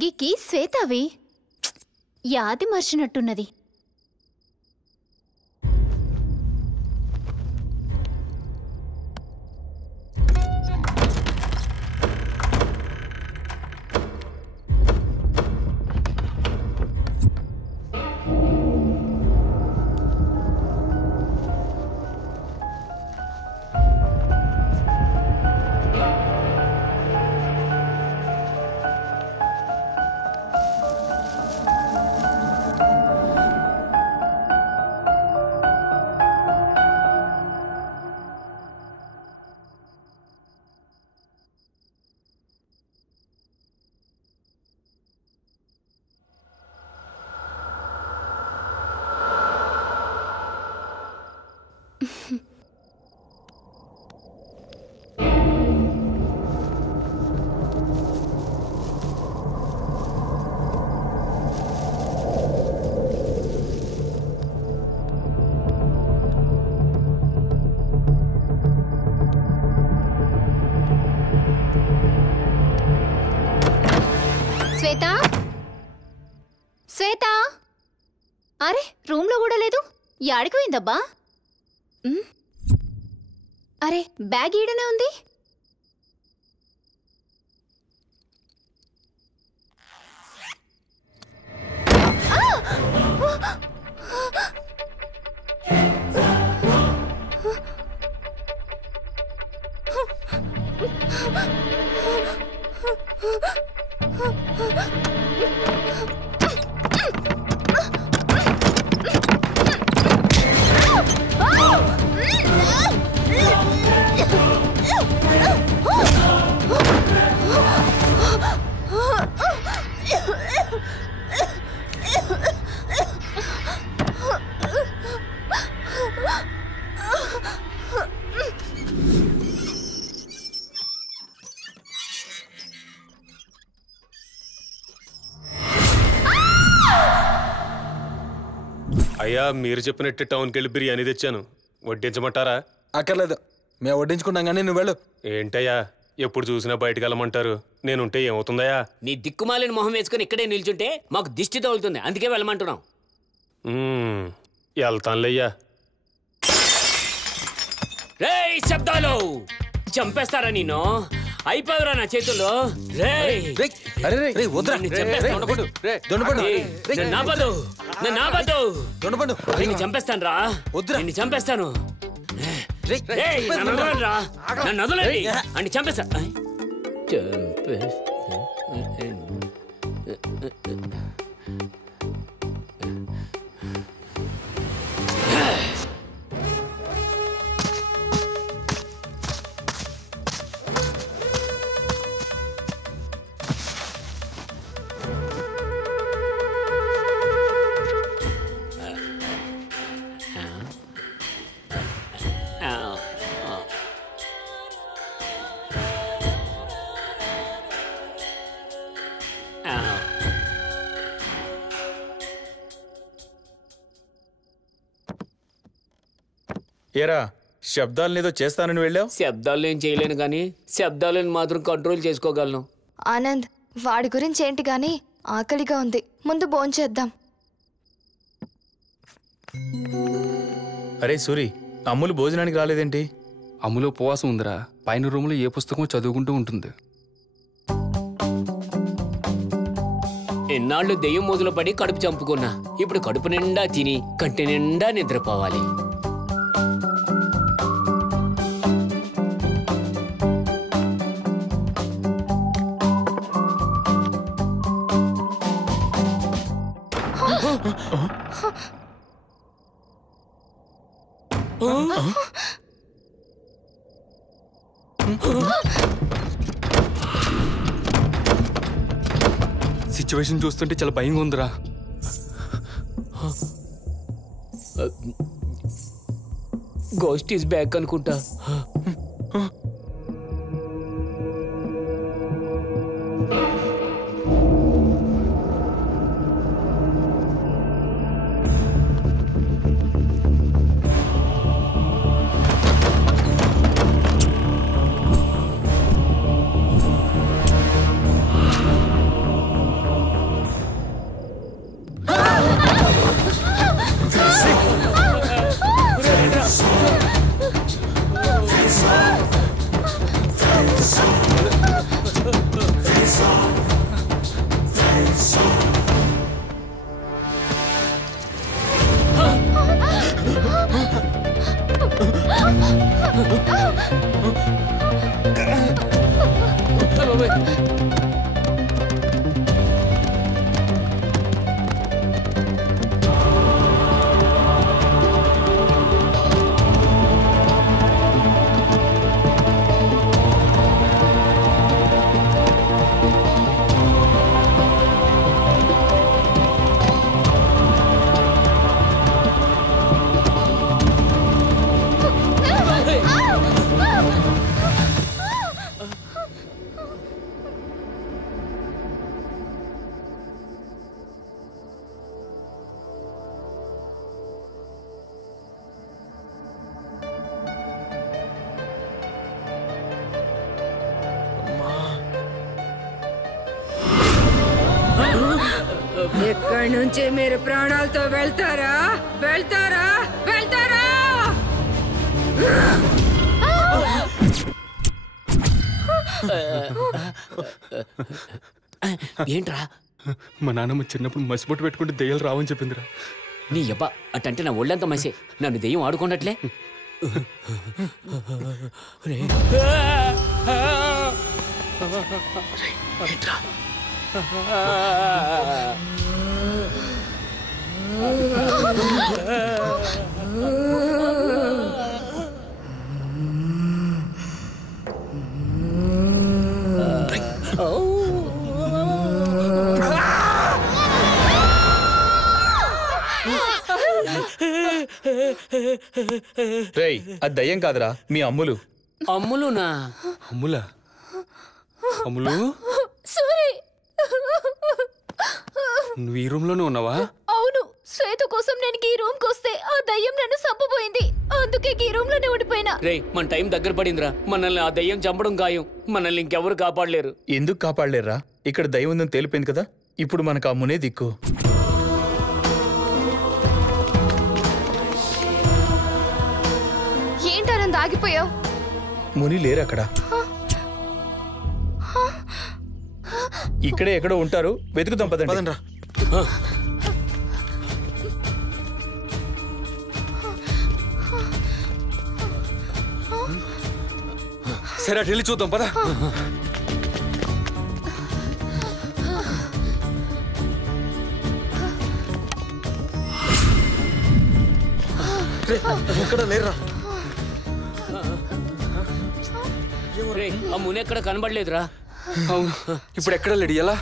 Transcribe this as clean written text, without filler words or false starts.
గిక్కి శ్వేతవి యాది మర్చినట్టున్నది. శ్వేత, శ్వేత, అరే రూమ్ లో కూడా లేదు. యాడికి పోయిందబ్బా? అరే బ్యాగ్ ఈడనే ఉంది. అయ్యా మీరు చెప్పినట్టు టౌన్కి వెళ్ళి బిర్యానీ తెచ్చాను, వడ్డించమంటారా? అక్కర్లేదు, మేము వడ్డించుకుంటాం కానీ నువ్వు వెళ్ళు. ఏంటయ్యా ఎప్పుడు చూసినా బయటకు వెళ్ళమంటారు, నేనుంటే ఏమవుతుందయ్యా? నీ దిక్కుమాలిన మొహం వేసుకుని ఇక్కడే నిల్చుంటే మాకు దిష్టి తగులుతుంది, అందుకే వెళ్ళమంటున్నాం. వెళ్తానులేయ్యా. రేయ్ శబ్దాలు చంపేస్తారా నిన్ను? అయిపోయారా నా చేతుల్లో? చంపేస్తాను రా, నిన్ను చంపేస్తాను. నన్ను వదలండి అని చంపేస్తా. ఏరా శబ్దాలను ఏదో చేస్తానని వెళ్ళావు? శబ్దాలు నేను చేయలేను కానీ శబ్దాలను మాత్రం కంట్రోల్ చేసుకోగలను. ఆనంద్, వాడి గురించి ఏంటి గాని ఆకలిగా ఉంది, ముందు భోంచేద్దాం. అరే సూరి, అమ్ములు భోజనానికి రాలేదేంటి? అమ్ములు ఉపవాసం ఉందిరా, పైన రూములో ఏ పుస్తకం చదువుకుంటూ ఉంటుంది. ఎన్నాళ్ళు దెయ్యం మోజులో పడి కడుపు చంపుకున్నా, ఇప్పుడు కడుపు నిండా తిని కంటి నిండా నిద్రపోవాలి. సిచ్యువేషన్ చూస్తుంటే చాలా భయంగా ఉందిరా. గోస్ట్ ఈస్ బ్యాక్ అనుకుంటా. ఇక్కడి నుంచి మీరు ప్రాణాలతో వెళ్తారా వెళ్తారా వెళ్తారా? ఏంట్రా? మా నాన్నమ్మ చిన్నప్పుడు మసిపొట్టు పెట్టుకుంటే దెయ్యాలు రావని చెప్పిందిరా. నీ అబ్బా అట్టంటే నా ఒళ్ళంతా మసే. నన్ను దెయ్యం ఆడుకున్నట్లే. రేయ్, అది దయ్యం కాదురా, మీ అమ్ములు. అమ్ములునా? అమ్ములా? అమ్ములు, సూరి నువ్వు ఈ రూమ్ లోనే ఉన్నావా? అవును, శ్వేత కోసం నేను ఈ రూమ్ కి వస్తే ఆ దయ్యం నన్ను చంపబోయింది. అందుకే ఈ రూమ్ లోనే ఉండిపోయినా. రే, మన టైం దగ్గర పడిందిరా. మనల్ని ఆ దయ్యం చంపడం ఖాయం. మనల్ని ఇంకెవరు కాపాడలేరు. ఎందుకు కాపాడలేరా? ఇక్కడ దయ్యం ఉందని తేలిపోయింది కదా. ఇప్పుడు మనకు అమ్మునే దిక్కు. ఏంటనంత ఆగిపోయావు? ముని లేరు అక్కడ. ఇక్కడే ఎక్కడో ఉంటారు, వెతుకుతాం పదండి. సరే, అటు వెళ్ళి చూద్దాం పదా. ఇక్కడ లేరా? రే, ఆ ముని ఎక్కడ కనబడలేదురా. అవును, ఇప్పుడు ఎక్కడ లేడు? ఎలా?